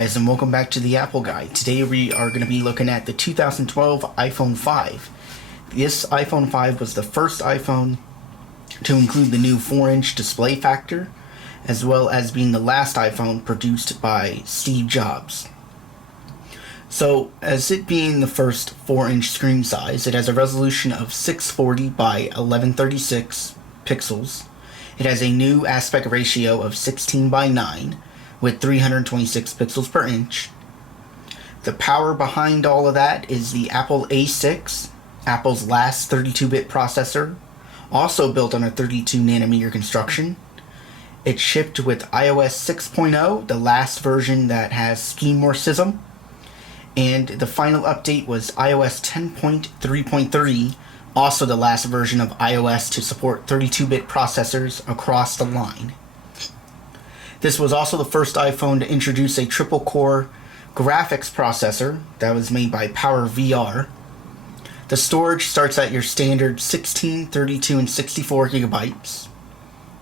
Guys, and welcome back to the Apple Guide. Today we are going to be looking at the 2012 iPhone 5. This iPhone 5 was the first iPhone to include the new 4-inch display factor, as well as being the last iPhone produced by Steve Jobs. So, as it being the first 4-inch screen size, it has a resolution of 640 by 1136 pixels. It has a new aspect ratio of 16 by 9, with 326 pixels per inch. The power behind all of that is the Apple A6, Apple's last 32-bit processor, also built on a 32nm construction. It shipped with iOS 6.0, the last version that has skeuomorphism, and the final update was iOS 10.3.3, also the last version of iOS to support 32-bit processors across the line. This was also the first iPhone to introduce a triple-core graphics processor that was made by PowerVR. The storage starts at your standard 16, 32, and 64 gigabytes.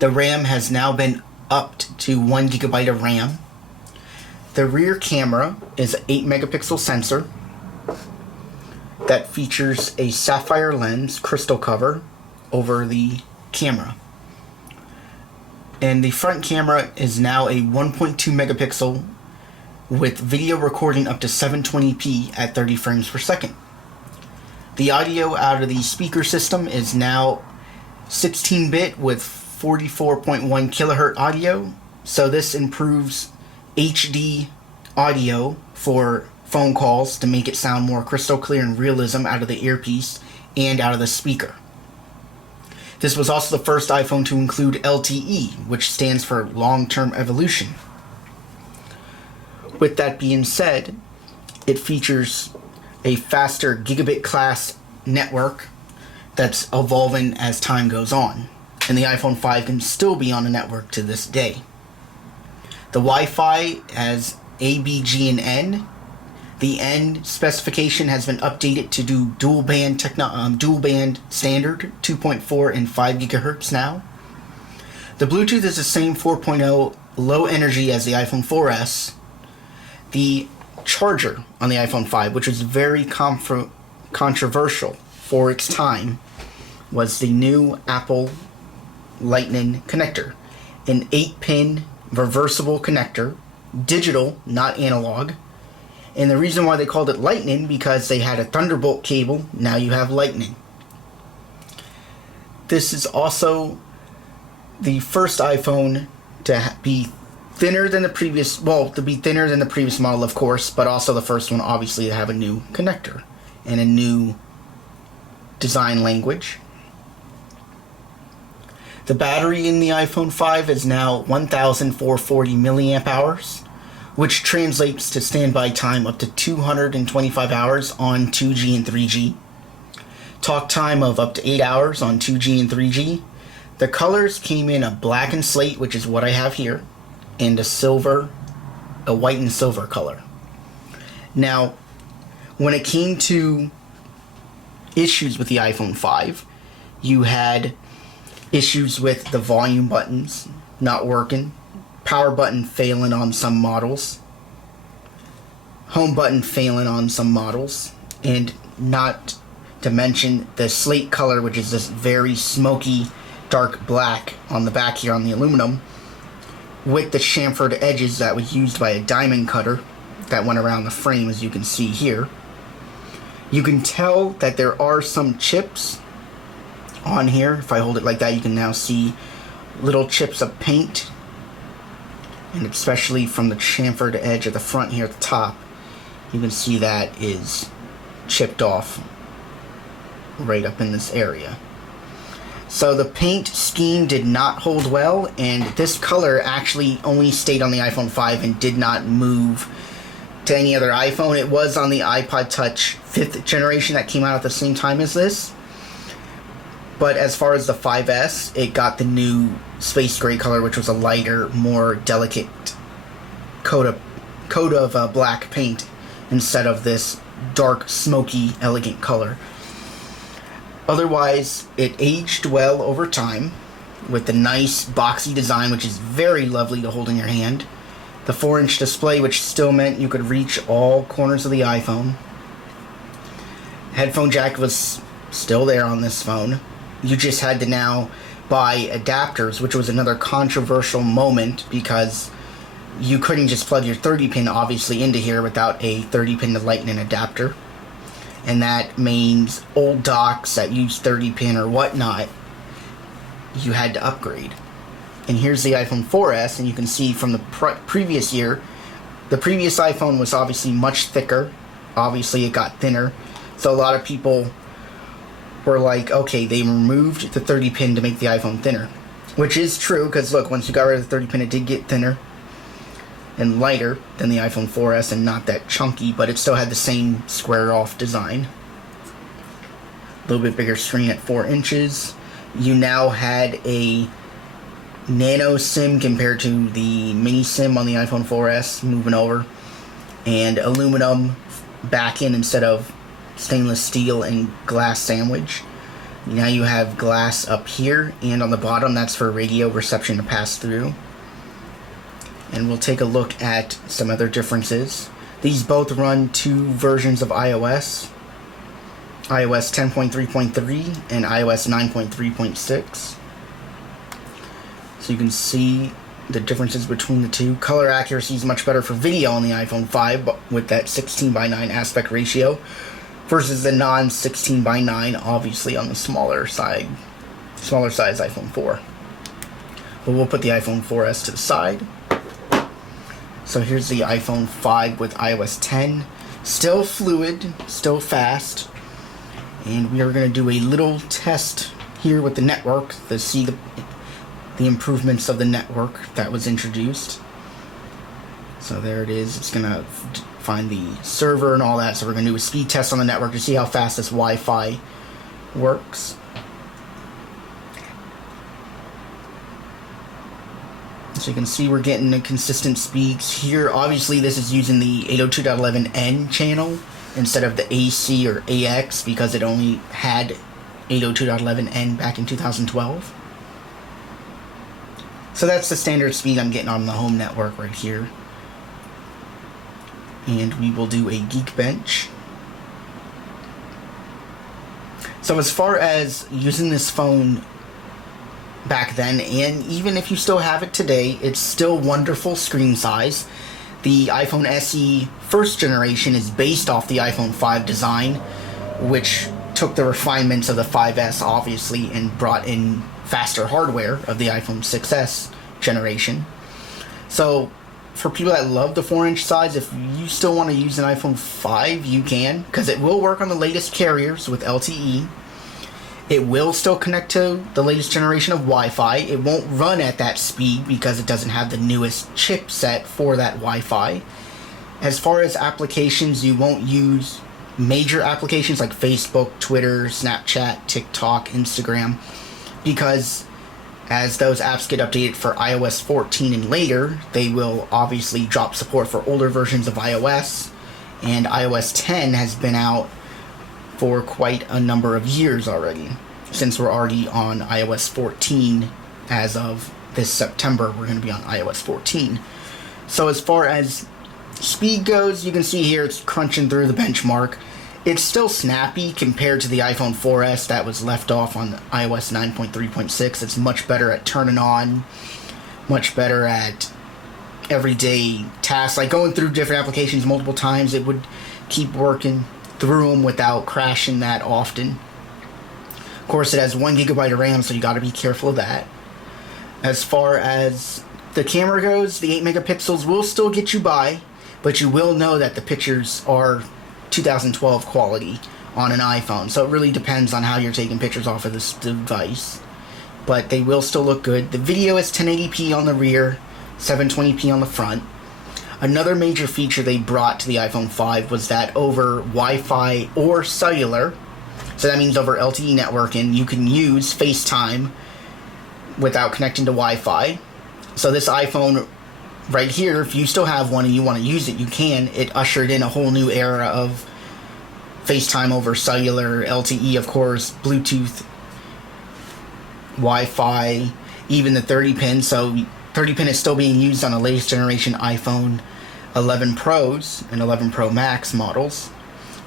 The RAM has now been upped to 1 gigabyte of RAM. The rear camera is an 8 megapixel sensor that features a sapphire lens crystal cover over the camera. And the front camera is now a 1.2 megapixel with video recording up to 720p at 30 frames per second. The audio out of the speaker system is now 16-bit with 44.1 kilohertz audio, so this improves HD audio for phone calls to make it sound more crystal clear and realism out of the earpiece and out of the speaker. This was also the first iPhone to include LTE, which stands for long-term evolution. With that being said, it features a faster gigabit class network that's evolving as time goes on, and the iPhone 5 can still be on the network to this day. The Wi-Fi has A, B, G, and N. The N specification has been updated to do dual band standard 2.4 and 5 gigahertz now. The Bluetooth is the same 4.0 low energy as the iPhone 4S. The charger on the iPhone 5, which was very controversial for its time, was the new Apple Lightning connector, an 8-pin reversible connector, digital, not analog. And the reason why they called it Lightning, because they had a Thunderbolt cable, now you have Lightning. This is also the first iPhone to be thinner than the previous, model, of course, but also the first one, obviously, to have a new connector and a new design language. The battery in the iPhone 5 is now 1,440 milliamp hours, which translates to standby time up to 225 hours on 2G and 3G. Talk time of up to 8 hours on 2G and 3G. The colors came in a black and slate, which is what I have here, and a white and silver color. Now, when it came to issues with the iPhone 5, you had issues with the volume buttons not working, power button failing on some models, home button failing on some models, and not to mention the slate color, which is this very smoky dark black on the back here on the aluminum, with the chamfered edges that was used by a diamond cutter that went around the frame, as you can see here. You can tell that there are some chips on here. If I hold it like that, you can now see little chips of paint, and especially from the chamfered edge at the front here at the top, you can see that is chipped off right up in this area. So the paint scheme did not hold well, and this color actually only stayed on the iPhone 5 and did not move to any other iPhone. It was on the iPod Touch 5th generation that came out at the same time as this. But as far as the 5S, it got the new space gray color, which was a lighter, more delicate coat of black paint instead of this dark, smoky, elegant color. Otherwise, it aged well over time with the nice boxy design, which is very lovely to hold in your hand. The 4-inch display, which still meant you could reach all corners of the iPhone. Headphone jack was still there on this phone. You just had to now buy adapters, which was another controversial moment because you couldn't just plug your 30-pin obviously into here without a 30-pin to Lightning adapter. And that means old docks that use 30-pin or whatnot, you had to upgrade. And here's the iPhone 4S, and you can see from the previous year, the previous iPhone was obviously much thicker. Obviously it got thinner. So a lot of people were like, okay, they removed the 30-pin to make the iPhone thinner. Which is true, because look, once you got rid of the 30-pin, it did get thinner and lighter than the iPhone 4S and not that chunky, but it still had the same square-off design. A little bit bigger screen at 4 inches. You now had a nano SIM compared to the mini SIM on the iPhone 4S moving over, and aluminum back in instead of stainless steel and glass sandwich. Now you have glass up here and on the bottom. That's for radio reception to pass through. And we'll take a look at some other differences. These both run 2 versions of iOS 10.3.3 and iOS 9.3.6. So you can see the differences between the two. Color accuracy is much better for video on the iPhone 5 with that 16:9 aspect ratio versus the non-16:9 obviously on the smaller size iPhone 4. But we'll put the iPhone 4S to the side. So here's the iPhone 5 with iOS 10. Still fluid, still fast. And we are going to do a little test here with the network to see the improvements of the network that was introduced. So there it is. It's going to find the server and all that. So we're going to do a speed test on the network to see how fast this Wi-Fi works. So you can see we're getting the consistent speeds here. Obviously this is using the 802.11n channel instead of the AC or AX because it only had 802.11n back in 2012. So that's the standard speed I'm getting on the home network right here. And we will do a Geekbench. So as far as using this phone back then, and even if you still have it today, it's still wonderful screen size. The iPhone SE first generation is based off the iPhone 5 design, which took the refinements of the 5S obviously and brought in faster hardware of the iPhone 6S generation. So for people that love the 4-inch size, if you still want to use an iPhone 5, you can, because it will work on the latest carriers with LTE. It will still connect to the latest generation of Wi-Fi. It won't run at that speed because it doesn't have the newest chipset for that Wi-Fi. As far as applications, you won't use major applications like Facebook, Twitter, Snapchat, TikTok, Instagram, because as those apps get updated for iOS 14 and later, they will obviously drop support for older versions of iOS, and iOS 10 has been out for quite a number of years already, since we're already on iOS 14 as of this September. We're going to be on iOS 14. So as far as speed goes, you can see here it's crunching through the benchmark. It's still snappy compared to the iPhone 4S that was left off on iOS 9.3.6. It's much better at turning on, much better at everyday tasks, like going through different applications multiple times. It would keep working through them without crashing that often. Of course, it has 1 gigabyte of RAM, so you got to be careful of that. As far as the camera goes, the 8 megapixels will still get you by, but you will know that the pictures are 2012 quality on an iPhone, so it really depends on how you're taking pictures off of this device, but they will still look good. The video is 1080p on the rear, 720p on the front. Another major feature they brought to the iPhone 5 was that over Wi-Fi or cellular, so that means over LTE networking, you can use FaceTime without connecting to Wi-Fi. So this iPhone right here, if you still have one and you want to use it, you can. It ushered in a whole new era of FaceTime over cellular, LTE, of course, Bluetooth, Wi-Fi, even the 30-pin. So 30-pin is still being used on the latest generation iPhone 11 Pros and 11 Pro Max models.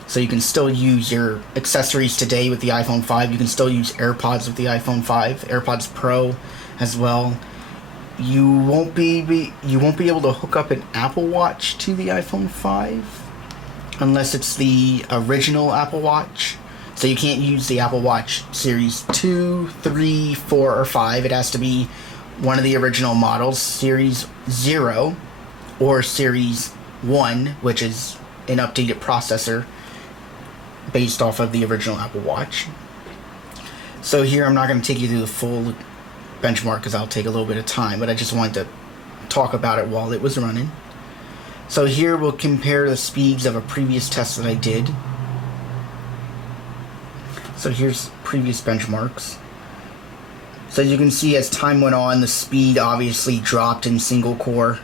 So you can still use your accessories today with the iPhone 5. You can still use AirPods with the iPhone 5, AirPods Pro as well. You won't be able to hook up an Apple Watch to the iPhone 5 unless it's the original Apple Watch. So you can't use the Apple Watch Series 2, 3, 4, or 5. It has to be one of the original models, Series 0 or Series 1, which is an updated processor based off of the original Apple Watch. So here I'm not going to take you through the full benchmark because I'll take a little bit of time, but I just wanted to talk about it while it was running. So here we'll compare the speeds of a previous test that I did. So here's previous benchmarks. So as you can see, as time went on, the speed obviously dropped in single core.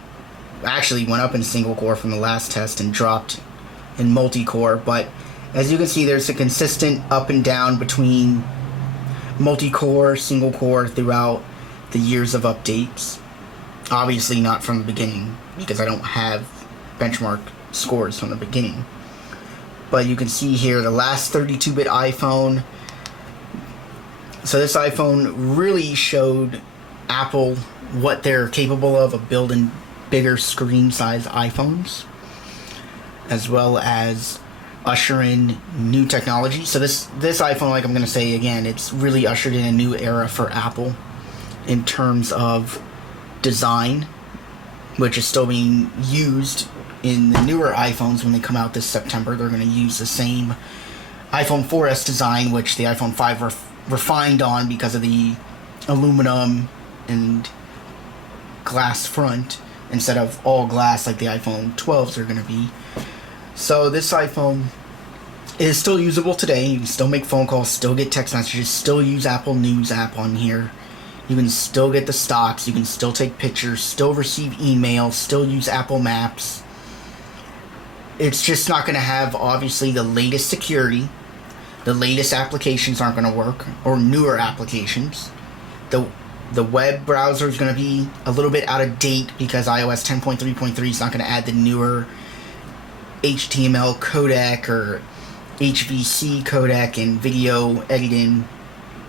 Actually went up in single core from the last test and dropped in multi-core, but as you can see, there's a consistent up and down between multi-core, single core throughout the years of updates. Obviously not from the beginning, because I don't have benchmark scores from the beginning. But you can see here the last 32-bit iPhone. So this iPhone really showed Apple what they're capable of building bigger screen size iPhones, as well as usher in new technology. So this iPhone, like I'm going to say again, it's really ushered in a new era for Apple in terms of design, which is still being used in the newer iPhones when they come out this September. They're going to use the same iPhone 4S design, which the iPhone 5 refined on because of the aluminum and glass front instead of all glass like the iPhone 12s are going to be. So this iPhone is still usable today. You can still make phone calls, still get text messages, still use Apple News app on here. You can still get the stocks, you can still take pictures, still receive emails, still use Apple Maps. It's just not going to have, obviously, the latest security. The latest applications aren't going to work, or newer applications. The web browser is going to be a little bit out of date because iOS 10.3.3 is not going to add the newer HTML codec or HVC codec and video editing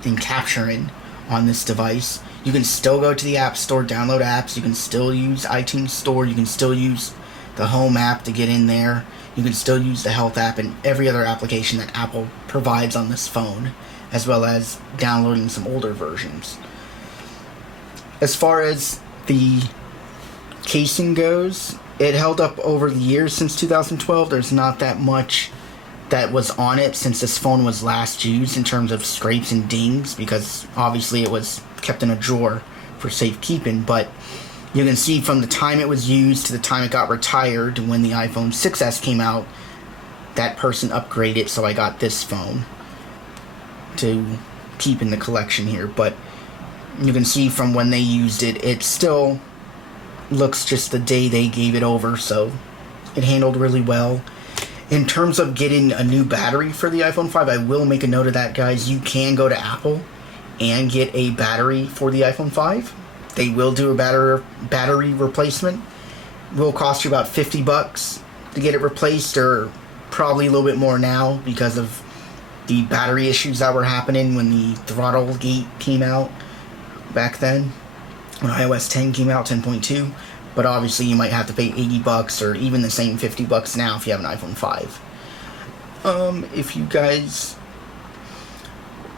and capturing on this device. You can still go to the App Store, download apps. You can still use iTunes Store. You can still use the Home app to get in there. You can still use the Health app and every other application that Apple provides on this phone, as well as downloading some older versions. As far as the casing goes, it held up over the years since 2012. There's not that much that was on it since this phone was last used in terms of scrapes and dings, because obviously it was kept in a drawer for safekeeping. But you can see from the time it was used to the time it got retired, when the iPhone 6S came out, that person upgraded, so I got this phone to keep in the collection here. But you can see from when they used it, it still looks just the day they gave it over, so it handled really well. In terms of getting a new battery for the iPhone 5, I will make a note of that, guys. You can go to Apple and get a battery for the iPhone 5. They will do a battery replacement. It will cost you about $50 to get it replaced, or probably a little bit more now because of the battery issues that were happening when the throttle gate came out back then, when iOS 10 came out, 10.2. But obviously you might have to pay $80 or even the same $50 now if you have an iPhone 5. If you guys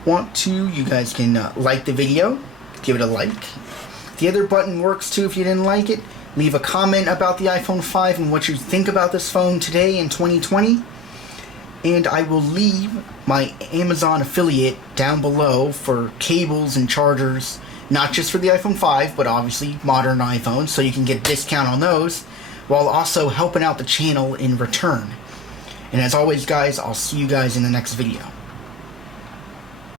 want to, you guys can like the video, give it a like. The other button works too if you didn't like it. Leave a comment about the iPhone 5 and what you think about this phone today in 2020. And I will leave my Amazon affiliate down below for cables and chargers, not just for the iPhone 5, but obviously modern iPhones, so you can get a discount on those, while also helping out the channel in return. And as always, guys, I'll see you guys in the next video.